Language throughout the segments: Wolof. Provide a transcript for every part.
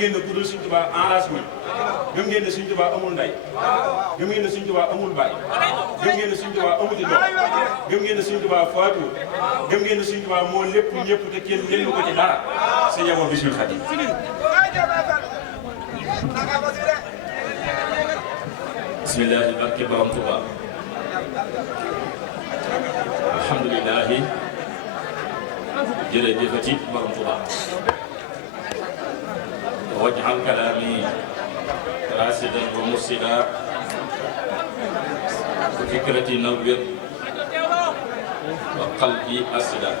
ngeen ne ku dul Sëñ Tuubaa enragement gëm ngeen ne Sëñ Tuubaa amul ndey gëm ngeen ne Sëñ Tuubaa amul baay gëm ngeen ne Sëñ Tuubaa amuti doom gëm ngeen ne Sëñ Tuubaa faatu gëm ngeen ne Sëñ Tuubaa moo lépp ñëpp te kenn lenn ko ci dara sa yaboo Bichri Khadim bismillahi barke borom Tuubaa alhamdulilahi jërëjëfati borom Tuubaa waj'al kalaami raasidan wa mursida wa fikrati nawwir wa qalbi asida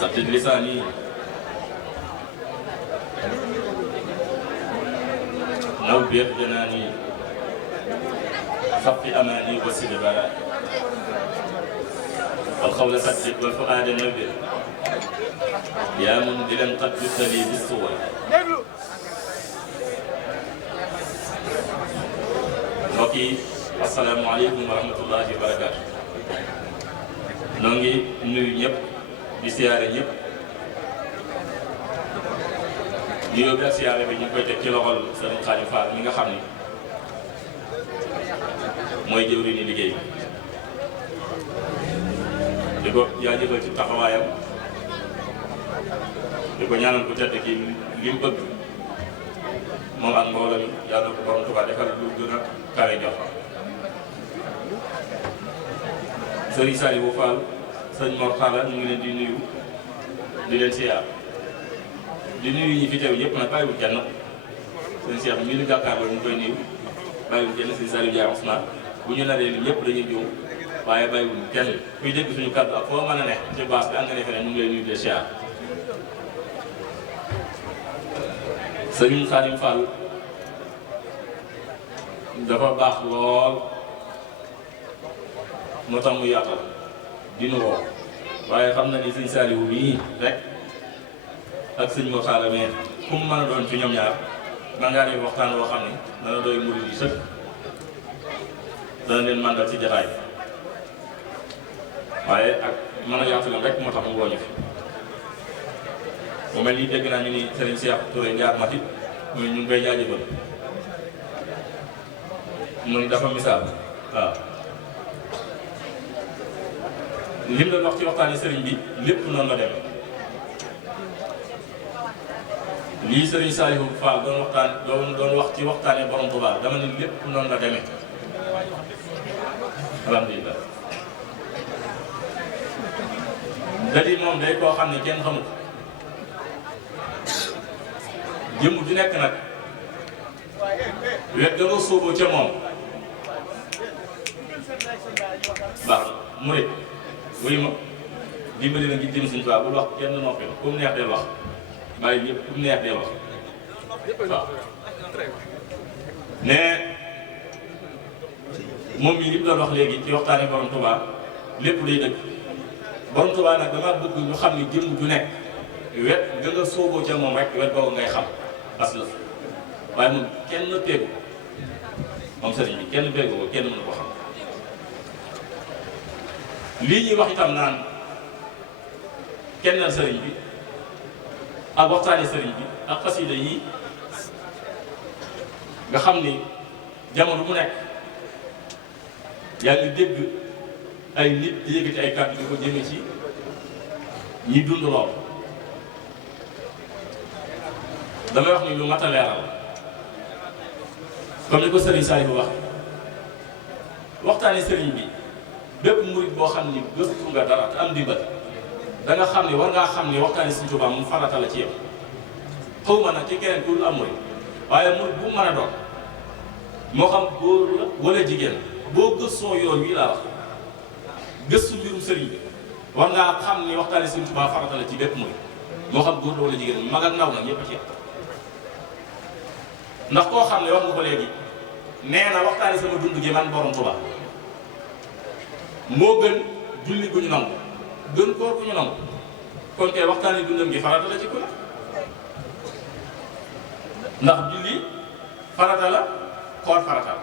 saddid lisaani nawwir janaani xaffi amaani wa sid bara wal qawla saddid wal fuaada nawwir yaa munzilan qad jubtali bis-suwar mbokk yi asalaamaaleykum wa rahmatullahi wa barakaatu. noo ngi nuyu ñëpp di siyaare ñëpp nuyoo bi ak siyaare bi ñu ngi koy teg ci loxol Sëriñ Xaadim Fall mi nga xam ni mooy jëwriñu liggéey di ko jaajëfal ci taxawaayam di ko ñaanal ku tedd ki li mu bëgg moom ak mbooloo mi yàlla ko borom Tuubaa defal lu gën a kawe jox Sëriñ Saliou Fall sëñ Mor Xaala ñu ngi leen di nuyu di leen siyaar di nuyu ñi fi teew ñëpp nag bàyyiwul kenn sëñ Cheikh mii nu jàkkaarloo ñu koy nuyu bàyyiwul kenn sëñ Saliou Dia Ousmane bu ñu naree ni ñëpp dañuy jóg waaye bàyyiwul kenn kuy dégg suñu kàddu ak foo mën a ne ci baas bi ak nga ne feneen ñu ngi lay nuyu de siyaar Sëriñ Xaadim Fall dafa baax lool moo tax mu yaatal di nu woo waaye xam na ni sëñ Saliou bii rek ak sëñ Mor Xaala mais ku mu mën a doon ci ñoom ñaar man ngaa def waxtaan woo xam ne dana doy murid yi sëkk dana leen màndal ci jataay waaye ak mën a yaatalam rek moo tax mu wooñu fi mu mel ni dégg naa ñu ni Serigne Cheikh Touré Ndiar Mati muy ñu ngi koy jaajëfal muy dafa misaal waaw lim doon wax ci waxtaani Serigne bi lépp noonu la dem lii Serigne Saliou Fall doon wax ci waxtaani borom Tuubaa dama ne lépp noonu la demee alhamdulilah da di moom day koo xam ne kenn xamul jëmm ju nekk nag wet ga nga sóoboo ca moom baax mu ne wuyu ma dimbali na ngi jëm suñu Tuubaa bul wax kenn noppi la ku mu neex dee wax bàyyi ñëpp ku mu neex dee wax waaw ne moom mii li mu doon wax léegi ci waxtaane borom Tuubaa lépp day dëgg borom Tuubaa nag dama bëgg ñu xam ni jëmm ju nekk wet ga nga sóoboo ca moom rek wet boobu ngay xam parce que waaye moom kenn peegu moom sëriñ bi kenn peegu ko kenn mënu ko xam lii ñuy wax itam naan kennal sëriñ bi ak waxtaani sëriñ bi ak xasida yi nga xam ni jamono bu nekk yaa ngi dégg ay nit di yëkkati ay kàddu di ko jëme ci ñi dund lool damay wax ni lu mat a leeral comme ni ko Serigne Saliou wax waxtaani sëriñ bi bépp murit boo xam ni gëstu nga dara te am dimbal da nga xam ni war ngaa xam ni waxtaani Sëriñ Tuubaa mu farata la ci yow xaw ma nag ci keneen ku dul am murit waaye murit bu mën a doon moo xam góor la wala jigéen boo gëstoo yoon wi laa wax gëstu mbirum sëriñ bi war ngaa xam ni waxtaani Sëriñ Tuubaa farata la ci bépp murit moo xam góor la wala jigéen mag ak ndaw nag ñëpp ci ndax koo xam ne wax nga ko léegi nee na waxtaani sama dund gi man borom Tuubaa moo gën julli gu ñu nangu gën koor gu ñu nangu kon kay waxtaani dundam gi farata la ci ku ne ndax julli farata la koor farata la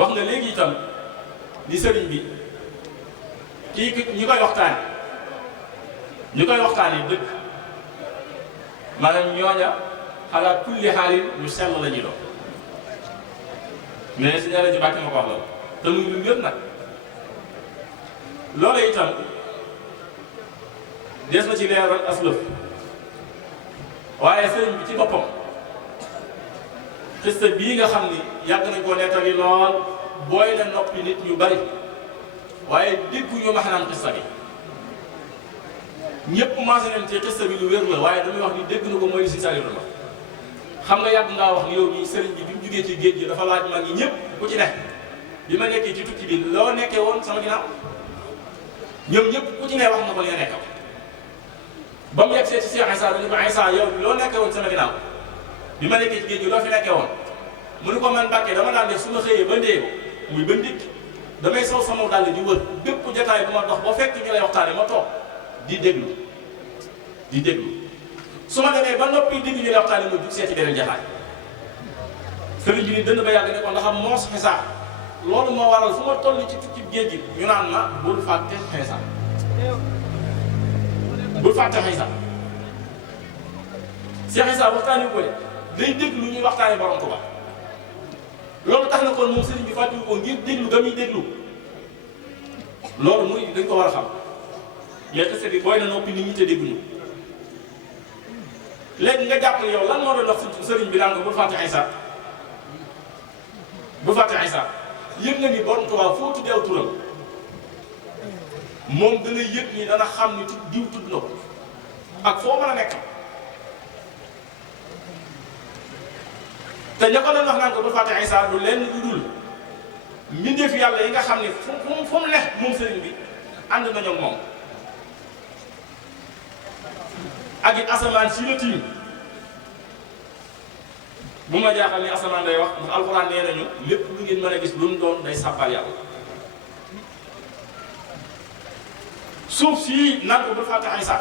wax nga léegi itam di sëriñ bi kii ñi koy waxtaani dëgg maanaam ñooña xalaat kulli xaalin ñu sell la ñuy doon mais si ñaareel ji bàkki ma ko wax loolu te muy lu wér nag loolu itam des na ci leeral aslëf waaye sëriñ bi ci boppam xista bii nga xam ni yàgg nañ koo nettali lool booy na noppi nit ñu bari waaye dégguñu maanaam xista bi ñëpp commencé nañ ci xista bi lu wér la waaye damay wax ni dégg na ko mooy si sariru la xam nga yàgg ngaa wax ni yow mii sëriñ bi bi mu jugee ci géej gi dafa laaj mag ñi ñëpp ku ci nekk bi ma nekkee ci tukki bi loo nekkee woon sama ginnaaw ñoom ñëpp ku ci ne wax na ko li nga nekkal ba mu yegg see ci Cheikh Issa dañu ko Issa yow loo nekkee woon sama ginnaaw bi ma nekkee ci géej gi loo fi nekkee woon mu ni ko man Mbàkke dama daan def su ma xëyee ba ndéego muy ba ndikk damay sol sama dàll di wër bépp jotaay bu ma dox ba fekk ñu lay waxtaane ma toog di déglu su ma demee ba noppi dégg ñu lay waxtaane ma jug seeti beneen jotaay sëriñ bi ni dënd ba yàgg ne ko ndax moos Issa loolu moo waral fu ma toll ci tukki géej gi ñu naan ma bul fàtte Issa bul fàtte Issa Cheikh Issa waxtaane ko de day déglu ñuy waxtaane borom Tuuba loolu tax na kon moom sëriñ bi fàttewu ko ngir déglu ga muy déglu loolu muy dañ ko war a xam mais kese bi booy na noppi nit ñi te dégguñu léegi nga jàpp ne yow lan moo doon wax sëriñ bi daan ko bul fàtte Issa bul fàtte Issa yëg nga ni borom Tuuba foo tuddee aw turam moom dana yëg ni dana xam ni diw tudd na ko ak foo mën a nekk te ña ko doon wax naan ko bul fàtte Issa du lenn du dul mbindeef yàlla yi nga xam ne fu mu nekk moom sëriñ bi ànd nañu ak moom ak it asamaan si la tiim bu ma jaaxal ni asamaan day wax ndax alxuraan nee nañu lépp lu ngeen mën a gis lu mu doon day sàbbal yàlla suuf sii naan ko bul fàtte Issa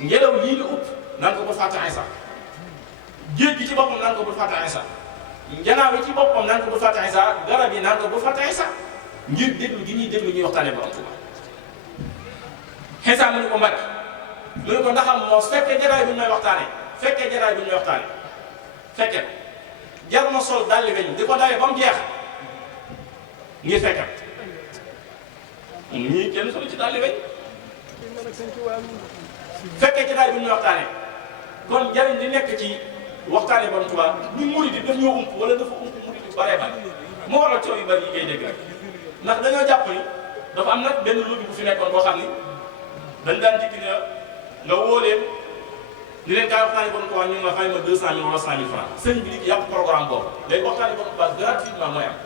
ngelaw lii la upp naan ko bul fàtte Issa géej gi ci boppam naan ko bul fàtte Issa njanaaw yi ci boppam naan ko bul fàtte Issa garab yi naan ko bul fàtte Issa ngir déglu gi ñuy déglu ñuy waxtaanee borom Tuuba Issa mu ne ko Mbàkke mu ne ko ndaxam moo fekkee jaraay bu ñu may waxtaanee fekkee jar na sol dalli weñ di ko dawee ba mu jeex ngir fekkee ñii kenn solu ci dalli weñ fekkee jaraay bu ñu may waxtaanee kon jariñ di nekk ci waxtaanee borom Tuuba ñu murid yi daf ñoo ump wala dafa ump murid yu baree bari moo waral coow yu bari yi ngay dégg rek ndax dañoo jàpp ni dafa am nag benn lobby bu fi nekkoon boo xam ni dañ daan dikki ne nga woo leen ni leen kaay waxtaanee borom Tuuba ñu ngi la fay ma 200 000 wala 100 000 francs sëñ bi di yàpp programme boobu léegi waxtaanee borom Tuuba gratuitement mooy am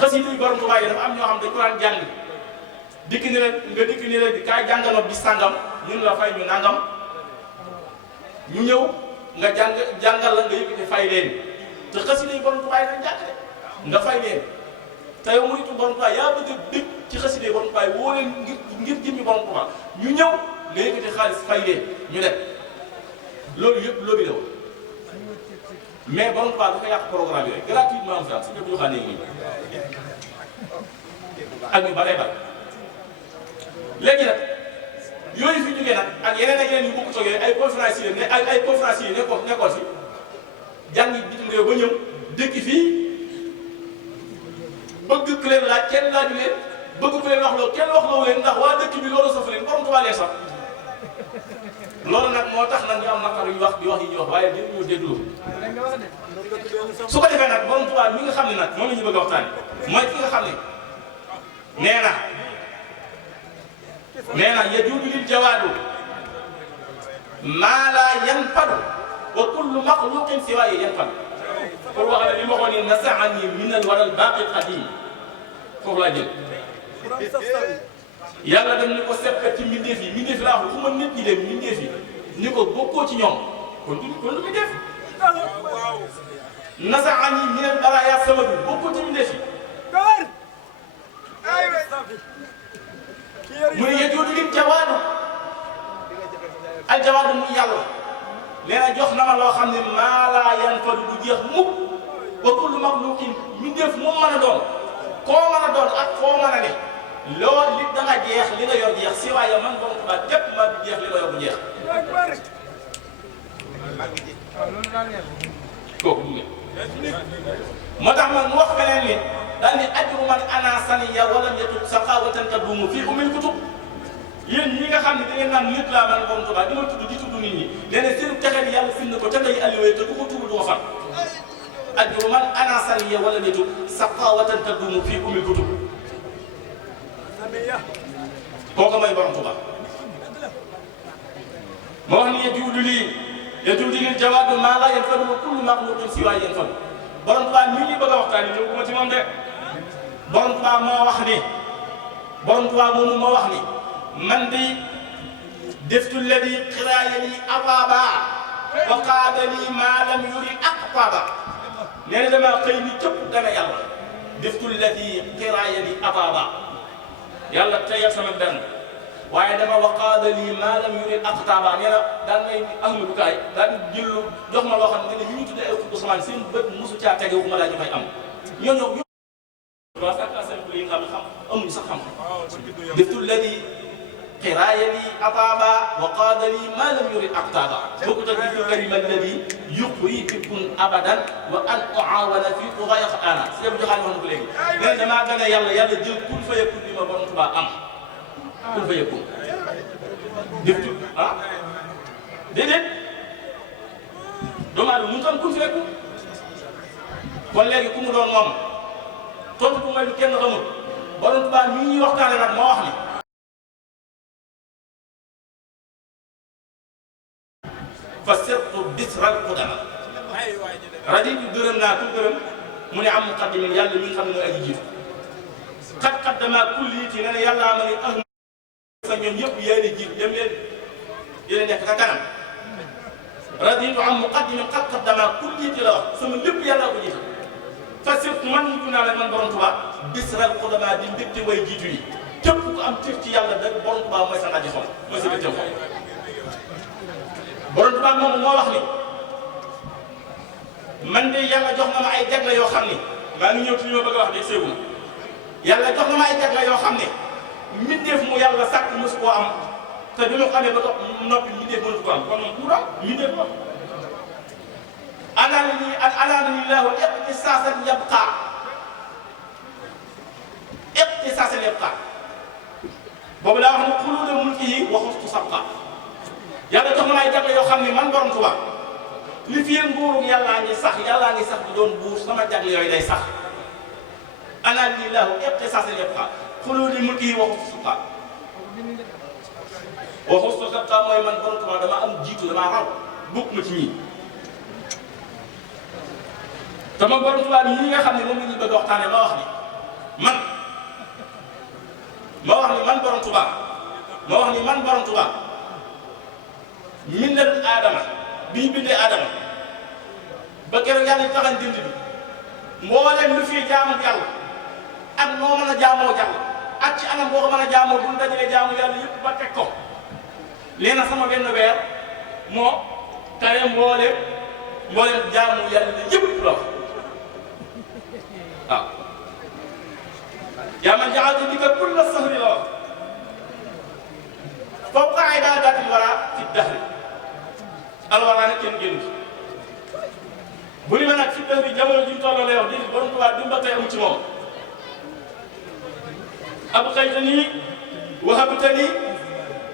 xas yi borom Tuuba yi dafa am ñoo xam dañ ko daan jàng dikki ni leen nga dikki ni leen di kaay jàngaloo bi sàngam ñun la fay ñu nangam ñu ñëw nga jàngal la nga yëkkati fay leen te xasida yi borom Tuuba yi dañ jàngale nga fay leen te yow muritu borom Tuuba yaa bëgg a dégg ci xasida yi borom Tuuba yi woo leen ngir jëmmi borom Tuuba ñu ñëw nga yëkkati xaalis fay leen ñu dem loolu yëpp lobby la woon mais borom Tuuba dafa yàq programme yi rek gratuitement am fi am si ñëpp ñu xam ne nii ak ñu baree bare léegi nag yooyu fi jógee nag ak yeneen yu bokk toogee ay conférenciers ne ay conférenciers nekkoon fi jàngi bitim réew ba ñëw dëkk fii bëgg ku leen laaj kenn laaju leen bëgg ku leen wax loolu kenn wax loolu leen ndax waa dëkk bi loolu saf leen borom Tuuba lee sax loolu nag moo tax nag ñu am naqar yu wax di wax yi ñuy wax waaye dinañu déglu su ko defee nag borom Tuuba mi nga xam ne nag moom la ñu bëgg a waxtaanee mooy ki nga xam ne nee na yajuudu lil jawaadu maa laa yanfadu wa kullu maxluqin siwaaye yanfadu pour wax la li ma waxoon ni nasaani minal waral baaqi qadim foofu laa jël yàlla dem ni ko seppet ci mbindeef yi laa wax waxuma nit ñi dem mbindeef yi ni ko bokkoo ci ñoom kon du muy def nasaani minal baraaya samadu bokkoo ci mbindeef yi mu ne yajuudu lil jawaadu al jawaadu muy yàlla nee na jox na ma loo xam ne maa laa yanfadu du jeex mukk wa kullu maxluqin mbindeef mu mën a doon koo mën a doon ak foo mën a ne loolu li da nga jeex li nga yor jeex si waaye man borom Tuuba képp ma du jeex li nga yor bu jeex kooku du moo tax man mu wax beneen ni daal ni ajru man ana saniya walam yatub saqawatan tadumu fii umil kutub yéen ñi nga xam ne da ngeen naan nit laa man borom Tuubaa di ma tudd di tudd nit ñi nee na seen texe bi yàlla find ko ca tey alliwee te du ko tudd du ko far ajru man ana saniya walam yatub saqawatan tadumu fii umil kutub kooku mooy borom Tuubaa moo wax ni yajuudu lii yajuudu lil jawaadu maa laa yanfadu wa kullu maxluuqin siwaa yanfadu borom Tuubaa mii ñu bëgg a waxtaan ñëw ma ci moom de borom Tuubaa moo wax ni borom Tuubaa moomu moo wax ni man di deftu lladi xiraayani abaaba wa qaadani maa lam yuri aqtaaba nee na damaa xëy ni cëpp dana yàlla deftu lladi xiraayani abaaba yàlla teyal sama benn waaye dama waqaadani maa lam yuri aqtaaba nee na daan may ahmadu kaay daan jëllu jox ma loo xam ne ñu tuddee ay xutbu samaan seen bët mosu caa tege wu ma laa ñu fay am ñooñu waa saka simple yi nga xam amuñu sax xam deftu lladi xiraayani abaaba wa qaadani maa lam yuri aqtaaba bokkut ak di karima alladi yuqwi bikun abadan wa an uaawana fi tughaya ana sëñ bi joxaani wax na ko léegi nee na damaa gën a yàlla jël kun fa yakun li ma borom Tuubaa am kun fa yakun deftu ah déedéet doomu aadama mënut am kun fa yakun kon léegi ku mu doon moom tontu bu may lu kenn xamul borom Tuubaa mi ñuy waxtaane nag moo wax ni fa sirtu bisral qudama rajo bi gërëm naa ku gërëm mu ne am muqaddimin yàlla mi nga xam ne mooy aji jiitu xat qaddama kulliti ne ne yàllaa ma ne ah sa ñoom yëpp yéen a jiitu dem leen yéen a nekk ka kanam raditu am muqaddimin xat qaddama kulliti la wax sama lépp yàllaa ko jiitu fa sirtu man mujj naa leen man borom Tuubaa bisral qudama di mbégte way jiitu yi képp ku am cër ci yàlla da borom Tuubaa mooy sa aji xol mooy sa bëccëg xol borom Tuubaa moom moo wax ni man de yàlla jox na ma ay jagle yoo xam ni maa ngi ñëw ci li ma bëgg a wax de séegu yàlla jox na ma ay jagle yoo xam ne mbindeef mu yàlla sàkk mosu koo am te bi ma xamee ba topp noppi mbindeef mënatu ko am kon moom pour am mbindeef la anaani laahu iqtisaasan yabqa iqtisaasan yabqa boobu laa wax ne xuluuda mulkihi wa xustu sabqa yàlla jox na ma ay jagle yoo xam ne man borom Tuubaa li fi nguuru yàllaa ngi sax di doon buur sama jagle yooyu day sax ana lillahu iqtisaasan yabqa xuluudi mulkihi wa xustu sabqa wa xustu sabqa mooy man borom Tuubaa dama am jiitu damaa raw bokk ma ci ñii te man borom Tuubaa ñi nga xam ne moom la ñuy bëgg a waxtaane ma wax ni man borom Tuubaa mbindal aadama bi ñu bindee aadama ba keroog yàlla taxañ dindi bi mbooleem lu fii jaamu yàlla ak noo mën a jaamoo yàlla ak ci anam boo ko mën a jaamoo bu ñu dajalee jaamu yàlla yëpp ba teg ko nee na sama benn weer moo tare mbooleem jaamu yàlla yëpp la waaw yaa man jaxalta dika kulla sahri la wax fawqa ibaadatil wara fi dahri alwara nag kenn génn ci bu ni ma nag fi dahri jamono ji mu tolloo lay wax di borom Tuubaa dimba tey amu ci moom abqaytani wa habtani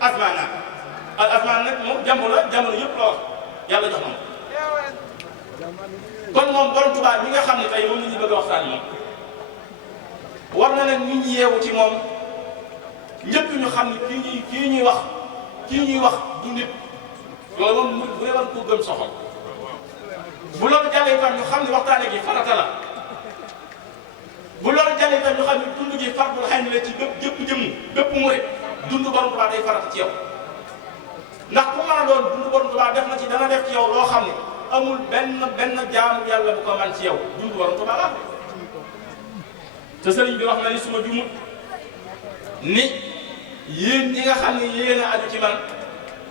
asmaana al asmaan nag moom jamono yëpp la wax yàlla jox na ma kon moom borom Tuubaa mi nga xam ne tey moom la ñu bëgg a waxtaan moom war na nag nit ñi yeewu ci moom ñëpp ñu xam ne kii ñuy wax du nit loolu moom bu ne war koo gëm soxal bu loolu jàllee itam ñu xam ne waxtaane gi farata la bu loolu jàllee itam ñu xam ne dund gi fardul xayn la ci bépp murit dund borom Tuubaa day farata ci yow ndax ku mën a doon dund borom Tuubaa def na ci dana def ci yow loo xam ne amul benn jaamu yàlla bu ko man ci yow dund borom Tuubaa la te sëriñ bi wax na ni suma jumut ni yéen ñi nga xam ne yéen a aju ci man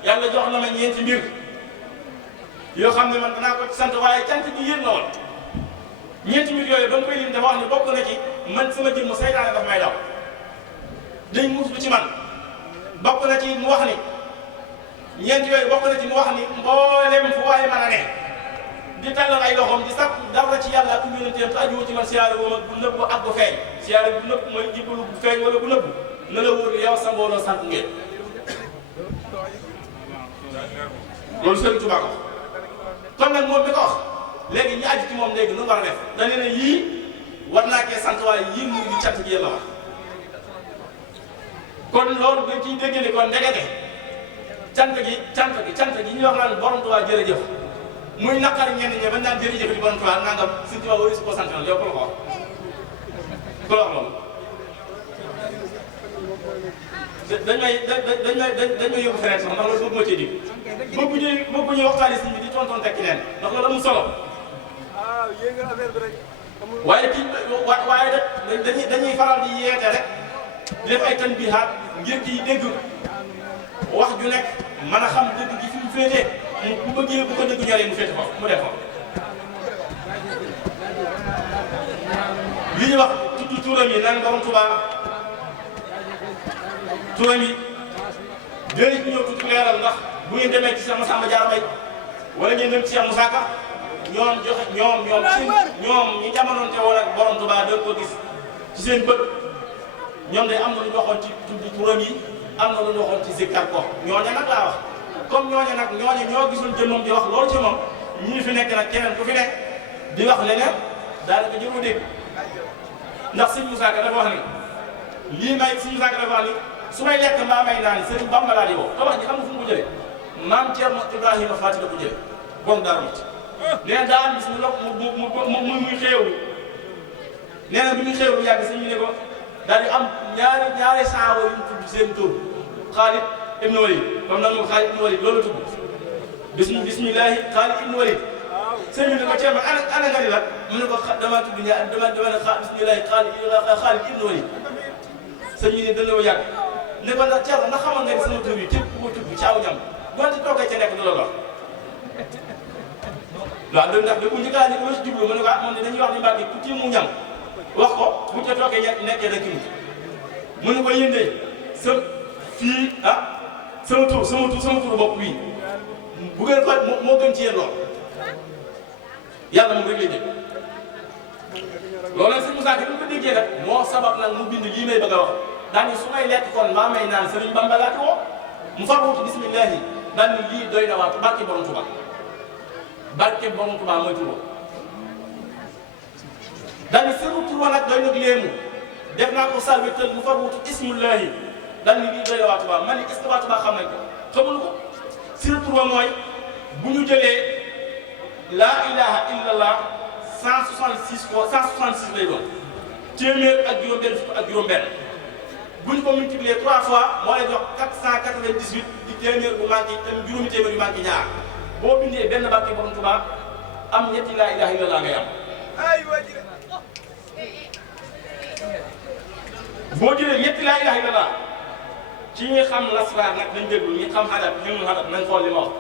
yàlla jox na ma ñeenti mbir yoo xam ne man danaa ko ci sant waaye cant bi yéen la woon ñeenti mbir yooyu ba mu koy lim dafa wax ni bokk na ci man sama jëmm seytaane daf may daw dañ muslu ci man bokk na ci mu wax ni ñeent yooyu bokk na ci mu wax ni mboolem fu waaye mën a ne di tàllal ay loxoom di sax dara ci yàlla ak yonenteem te ajuwu ci man siyaare woo bu nëbb ak bu feeñ siyaare bu nëbb mooy jibbalu bu feeñ wala bu nëbb na la wóor yow sa mbooloo sant ngeen loolu Sëriñ Tuubaa ko kon nag moom mi ko wax léegi ñu aju ci moom léegi nu war a def dañu ne yii war naa kee sant waaye yii mu ngi cant gi yéen la wax kon loolu dañ ciy dégg ne kon ndegete cant gi ñuy wax naan borom Tuubaa jërëjëf muy naqari ñenn ñi bañ naan jërëjëf di borom Tuubaa nangam Sëriñ Tuubaa wari su ko sant yow ko la ko wax ko la wax loolu dañ may yóbbu feneen sax ndax loolu bëgg ma cee dig bëgg ñuy waxtaani sëñ bi di tontoon tekki neen ndax loolu amul solo waaye dañuy faral di yeete rek di def ay tanbihaat ngir kiy dégg wax ju nekk mën a xam dëgg gi fi mu féetee bu bëggee bu ko dëgg ñoree mu féete ko mu def ko li ñu wax tudd turam yi naan borom Tuubaa turam yi déedéet ñu ñëw tuuti leeral ndax bu ngeen demee ci Cheikh Massamba Diarra Mbaye wala ngeen dem ci Cheikh Moussa Ka ñoom ñi jamonoonte woon ak borom Tuubaa doon ko gis ci seen bët ñoom day am na lu ñu waxoon ci tudd turam yi am na lu ñu waxoon ci zikkar ko ñooña nag laa wax comme ñooña nag ñoo gisul jëmmam di wax loolu ci moom ñi fi nekk nag keneen ku fi nekk di wax leneen daanaka jëru dégg ndax Sëñ Moussa Ka dafa wax ni lii may Sëñ Moussa Ka dafa wax ni su may lekk mbaa may naan Sëriñ Bamba laa di woo te wax ji xam nga fu mu ko jëlee maam Thierno Ibrahima Fati la ko jëlee bon dara mut nee na daa am bis muy xéewlu nee na bi muy xéewlu yàgg sëñ bi ne ko daal di am ñaari saaba yu mu tudd seen tur Xaalid ibnu Walid comme nag moom Xaalid ibnu Walid loolu tudd bismillahi Xaalid ibnu Walid sëñ bi ne ko Thierno ana nga ni la mu ne ko dama tudd dama ne bismillahi Xaalid ibnu Walid sëñ bi ne dana ko yàgg ne ko ndax Thierno ndax xamoon nga ni sama tur yi képp ku ko tudd ci aw ñam donte toogee ca nekk du la wax waaw dëgg ndax bu njëkkaa ni loo ci jublu mu ne ko moom ne dañuy wax ni Mbàkke ku tiim mu ñam wax ko bu ca toogee nekkee da kimu mu ne ko yëndee sa fii sama tur bopp bii bu ngeen ko moo gën ci yéen lool yàlla moom rek lay dégg loolu nag sëñ Moussa Ka bu ko déggee nag moo sabab nag mu bind lii may bëgg a wax daal ni su may lekk kon maa may naan Sëriñ Bamba laa woo mu far wuti bismillahi daal ni lii doy na waat barke borom Tuubaa barke borom Tuubaa mooy tur daal ni sëru tur nag doy nag léemu def naa ko salwital mu far wuti ismullahi daal ni lii doy na waa Tuubaa man ni est-ce que waa Tuubaa xam nañ ko xamuñu ko sëru tur mooy bu ñu jëlee laa ilaha illallah 166 fois 166 lay doon téeméer ak juróom-benn fukk ak juróom-benn bu ñu ko multiplier 3 fois moo lay jox 498 di téeméer bu manqué tam juróomi téeméer yu manqué ñaar boo bindee benn barke borom Tuubaa am ñetti laa ilaha illallah ngay am. boo jëlee ñetti laa ilaha illallah ci ñi xam lasraar nag dañ déglu ñi xam xadab ñun xadab nañ xool li ma wax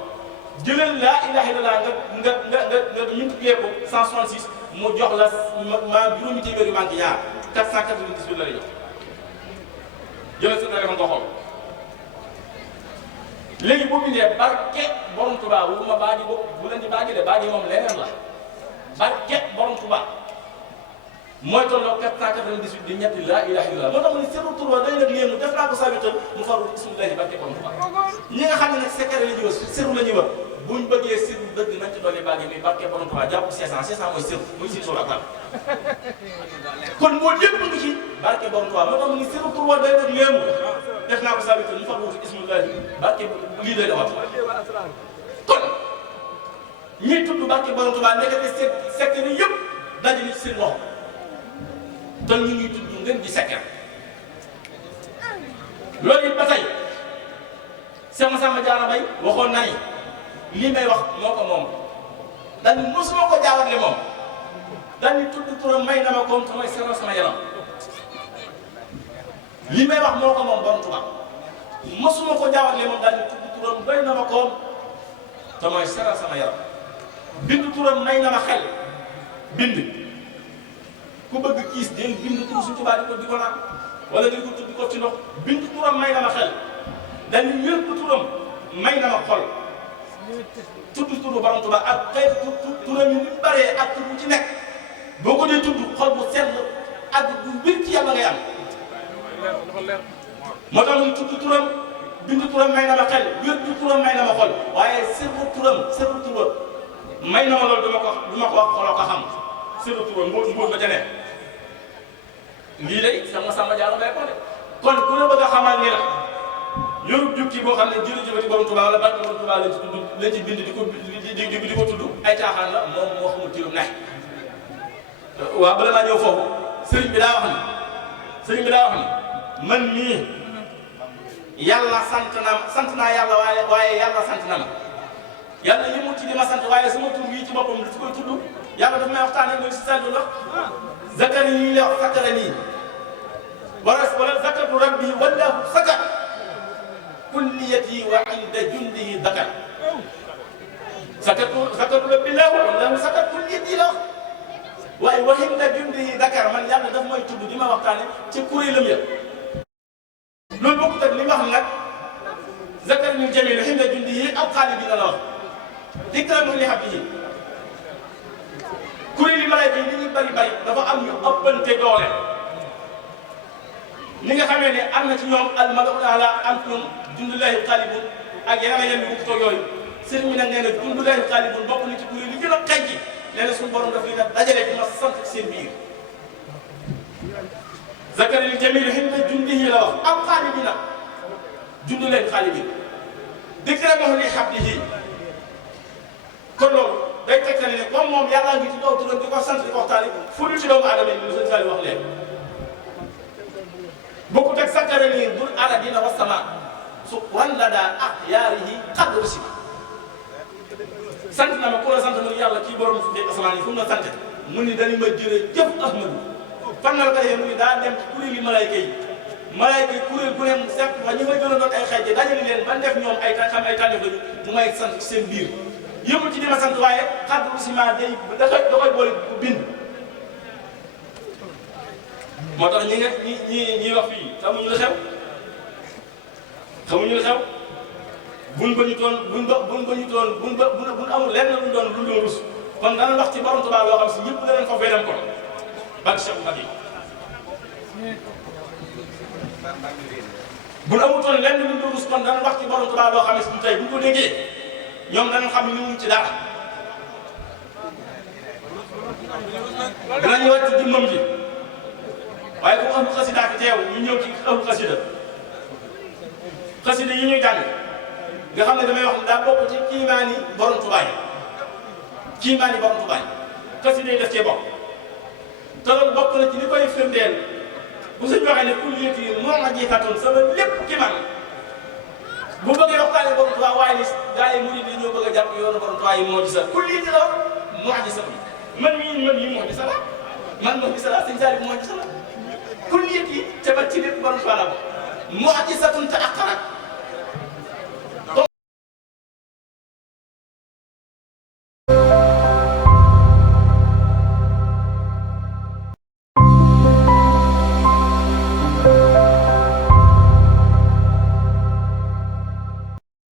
jëlal laa ilaha illallah nga multiplier ko 166 mu jox la maanaam juróomi téeméer yu manqué ñaar 498 la lay jox. jëlee sa téléphone nga xool léegi boo bindee barke borom Tuubaa waxuma baa ji bu leen di baa ji de baa ji moom leneen la barke borom Tuubaa mooy tolloo 498 di ñetti laa ilaha illallah moo tax ma ne seeru tur wa day nag léenu def naa ko sabital mu faru bismillahi barke borom Tuubaa ñi nga xam ne nag secret la ñuy wax seeru la ñuy wax buñ bëggee seeru dëgg nañ ci dolli baa ji bi barke borom Tuubaa jàpp 500 mooy seeru muy si sol ak lan kon moo lépp ngi ci barke borom Tuubaa moo tax ma ne seeru tur wa day nag léenu def naa ko sabital mu faru bismillahi barke lii doy dawat kon ñiy tudd barke borom Tuubaa nekkate seen secret yëpp daje ni ci seen loxo te ñu ngi tudd ngeen di secret loolu it ba tey Cheikh Massamba Diarra Mbaye waxoon na ni lii may wax moo ko moom dañu mosuma ko jaawatle moom dañu tudd turam may na ma koom te mooy seeral sama yaram lii may wax moo ko moom borom Tuubaa mosuma ko jaawatle moom dañu tudd turam may na ma koom te mooy seeral sama yaram bind turam may na ma xel bind ku bëgg kiis del bind tur Sëñ Tuubaa di ko naan wala di ko tudd ko ci ndox bind turam may na ma xel dañu wér ko turam may na ma xol tudd turu borom Tuuba ak xeetu turam yu baree ak tur bu ci nekk boo ko dee tudd xol bu sell ak bu wér ci yàlla ngay am moo tax ñu tudd turam bindu turam may na ma xel wér du turam may na ma xol waaye sirru turam may na ma loolu du ma ko wax xoloo ko xam sirru turam mbóot ba ca ne lii day sama Samba Diallo may ko de kon ku la bëgg a xamal ni la yorub jukki boo xam ne jërëjëfati borom Tuuba wala barke borom Tuuba lañ ci bind di ko tudd ay caaxaan la moom moo xamul ci lu ne waaw bala maa ñëw foofu sëriñ bi daa wax ni man mii yàlla sant naa yàlla waaye yàlla sant na ma yàlla yëmul ci di ma sant waaye sama tur bii ci boppam li ci koy tudd yàlla dafa may waxtaanee mooy si sallu wax zakari yi la wax sakara nii wala zakartu rabbi wallahu sakar kulliyati wa inda jundihi dakar zakartu rabbi wallahu sakar kulliyati la wax waaye wa inda jundihi dakar man yàlla daf may tudd di ma waxtaanee ci kuréelam ya loolu bokkut ak li ma xam nag zakar ñu jamil inda jundihi aw xaalidina la wax ikramu li habdihi kuréeli malayka yi li ñuy bari dafa am ñu ëppante doole ni nga xamee ne am na ci ñoom al malaa'u ala am ñoom jundullahi xaalibun ak yeneen yu bokk toog yooyu sëriñ bi nag nee na jundullahi xaalibun bokk na ci kuréel yi gën a xëy ji nee na suñu borom daf leen a dajale di ma sant ci seen biir zakaril jamil hinda jundihi la wax am xaalibina jundullahi xaalibin dikramahu li habdihi kon loolu day tegtale ne comme moom yàlla ngi ci kaw turam di ko sant di ko waxtaane fu dul ci doomu aadama yi lu sëñ Saliou wax léegi bokkut ak sakkare nii dul aradina wa sama su wan la daa ak yaarihi xadru si sant na ma ku la sant mu yàlla kii borom fu dee asamaan yi fu mu la sant mu ni dañu ma jërëjëf Ahmadu fan la ko defee mu ni daa dem ci kuréel yi malayka yi kuréel bu ne mu seet wa ñi may gën a doon ay xeej dajale leen ba def ñoom ay xam ay tànneef lañu mu may sant ci seen biir yëmul ci di ma sant waaye xadru si ma day da koy boole bu bind moo tax ñi wax fii xamuñu la xew buñ amul lenn lu doon rus kon dana wax ci borom Tuuba loo xam si ñëpp danañ fa fay dem kon barke Cheikh Khady buñ amutoon lenn lu doon rus kon dana wax ci borom Tuuba loo xam si tey buñ ko déggee ñoom danañ xam ni ñu ci dara dinañ ñëwaat ci jëmmam ji waaye bu ahlu xasida ak teew ñu ñëw ci ahlu xasida yi ñuy jàng nga xam ne damay wax ne daa bokk ci kiimaani borom Tuuba yi xasida yi def cee bokk te loolu bokk na ci li koy firndeel bu suñ waxee ne kulliyati moo ma jiifatun sama lépp ki man bu bëggee waxtaane borom Tuuba waaye ni gaa yi murid yi ñoo bëgg a jàpp yoonu borom Tuuba yi moo gisa kulliyati la moo gisa man mii moo gisa la man moo gisa la sëñ Saliou moo gisa la kulliyati te ba ci lépp borom Tuuba la moo gisa tun te aqarat